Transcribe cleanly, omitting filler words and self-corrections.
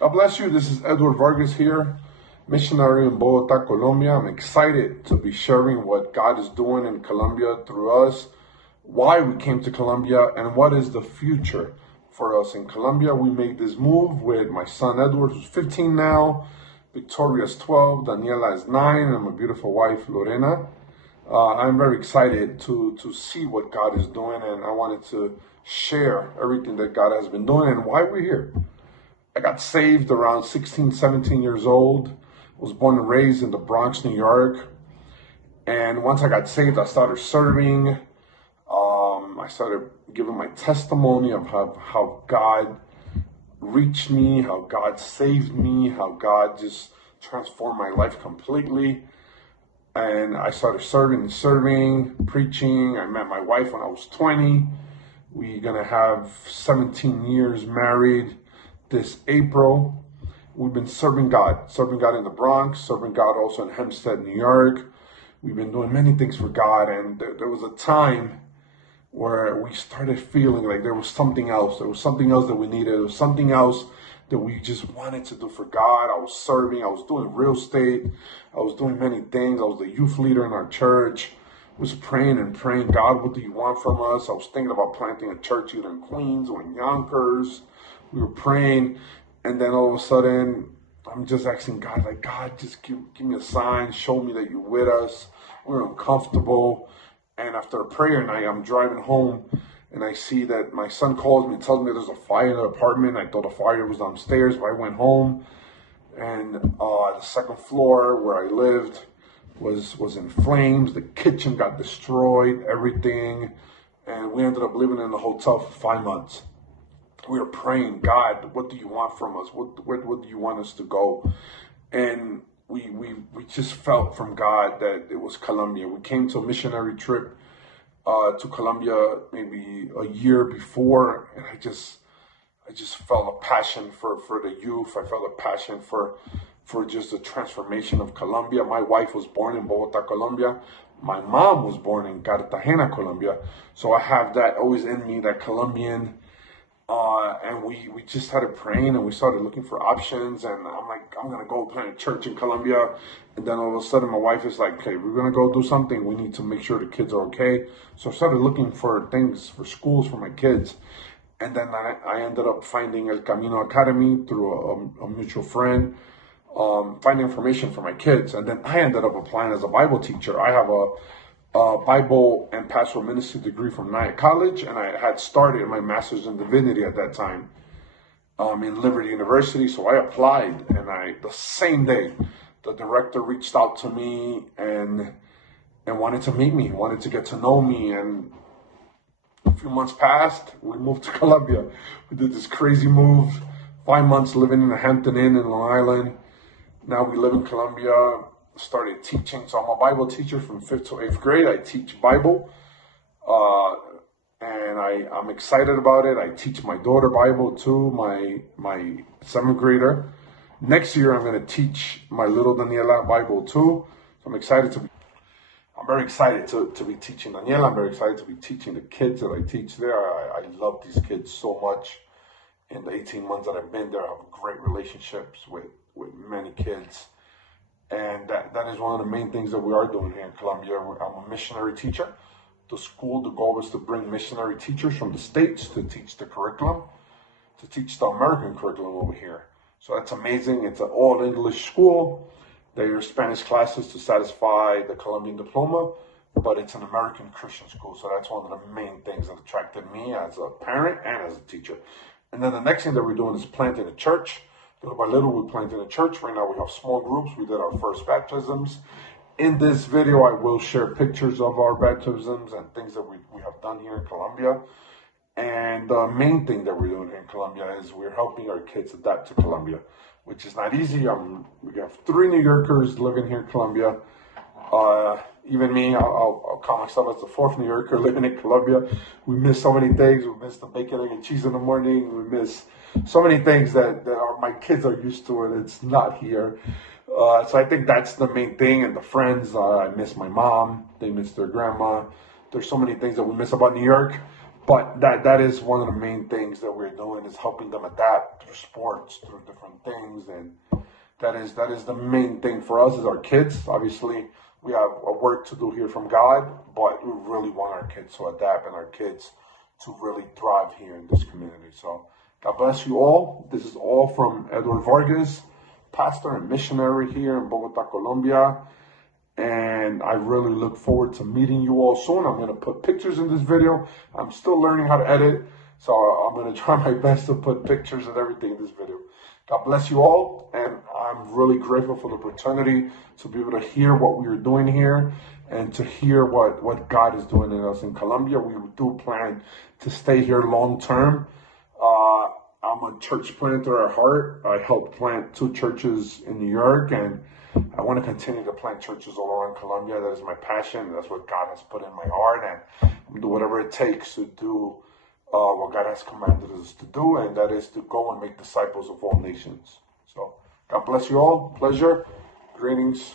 God bless you. This is Vargas here, missionary in Bogota, Colombia. I'm excited to be sharing what God is doing in Colombia through us, why we came to Colombia, and what is the future for us in Colombia. We made this move with my son Edward, who's 15 now, Victoria's 12, Daniela is 9, and my beautiful wife Lorena. I'm very excited to see what God is doing, and I wanted to share everything that God has been doing and why we're here. I got saved around 16, 17 years old. I was born and raised in the Bronx, New York. And once I got saved, I started serving. I started giving my testimony of how God reached me, how God saved me, how God just transformed my life completely. And I started serving, preaching. I met my wife when I was 20. We're going to have 17 years married this April. We've been serving God in the Bronx, serving God also in Hempstead, New York. We've been doing many things for God. And there was a time where we started feeling like there was something else. There was something else that we needed. There was something else that we just wanted to do for God. I was serving. I was doing real estate. I was doing many things. I was the youth leader in our church. I was praying, God, what do you want from us? I was thinking about planting a church either in Queens or in Yonkers. We were praying, and then all of a sudden, I'm just asking God, like, God, just give me a sign. Show me that you're with us. We're uncomfortable. And after a prayer night, I'm driving home, and I see that my son calls me and tells me there's a fire in the apartment. I thought the fire was downstairs, but I went home, and the second floor where I lived was in flames. The kitchen got destroyed, everything, and we ended up living in the hotel for 5 months. We were praying, God, what do you want from us? Where do you want us to go? And we just felt from God that it was Colombia. We came to a missionary trip to Colombia maybe a year before, and I just felt a passion for the youth. I felt a passion for just the transformation of Colombia. My wife was born in Bogota, Colombia. My mom was born in Cartagena, Colombia. So I have that always in me, that Colombian. And we just started praying, and we started looking for options. And I'm like, I'm going to go plant a church in Colombia. And then all of a sudden, my wife is like, okay, we're going to go do something. We need to make sure the kids are okay. So I started looking for things, for schools for my kids. And then I ended up finding El Camino Academy through a mutual friend, finding information for my kids. And then I ended up applying as a Bible teacher. I have a Bible and pastoral ministry degree from Nyack College, and I had started my master's in divinity at that time in Liberty University. So I applied, and the same day, the director reached out to me and wanted to meet me, wanted to get to know me. And a few months passed, we moved to Colombia. We did this crazy move, 5 months living in the Hampton Inn in Long Island. Now we live in Colombia. Started teaching, so I'm a Bible teacher from 5th to 8th grade. I teach Bible, and I'm excited about it. I teach my daughter Bible too, my 7th grader. Next year, I'm going to teach my little Daniela Bible too. So I'm very excited to be teaching Daniela. I'm very excited to be teaching the kids that I teach there. I love these kids so much. In the 18 months that I've been there, I have great relationships with many kids. And that is one of the main things that we are doing here in Colombia. I'm a missionary teacher. The goal is to bring missionary teachers from the States to teach the curriculum, to teach the American curriculum over here. So that's amazing. It's an all-English school. There are Spanish classes to satisfy the Colombian diploma, but it's an American Christian school. So that's one of the main things that attracted me as a parent and as a teacher. And then the next thing that we're doing is planting a church. Little by little, we're planting a church. Right now, we have small groups. We did our first baptisms. In this video, I will share pictures of our baptisms and things that we have done here in Colombia. And the main thing that we're doing here in Colombia is we're helping our kids adapt to Colombia, which is not easy. We have 3 New Yorkers living here in Colombia. Even me, I'll call myself as the 4th New Yorker living in Colombia. We miss so many things. We miss the bacon, egg, and cheese in the morning. We miss so many things that my kids are used to, and it's not here. So I think that's the main thing. And the friends, I miss my mom. They miss their grandma. There's so many things that we miss about New York. But that is one of the main things that we're doing, is helping them adapt through sports, through different things. And that is the main thing for us, is our kids. Obviously, we have a work to do here from God, but we really want our kids to adapt and our kids to really thrive here in this community. So God bless you all. This is all from Edward Vargas, pastor and missionary here in Bogota, Colombia. And I really look forward to meeting you all soon. I'm going to put pictures in this video. I'm still learning how to edit, so I'm going to try my best to put pictures and everything in this video. God bless you all, and I'm really grateful for the opportunity to be able to hear what we are doing here and to hear what God is doing in us in Colombia. We do plan to stay here long term. I'm a church planter at heart. I helped plant 2 churches in New York, and I want to continue to plant churches all around Colombia. That is my passion. That's what God has put in my heart, and I'm going to do whatever it takes to do what God has commanded us to do, and that is to go and make disciples of all nations. So God bless you all. Pleasure. Greetings.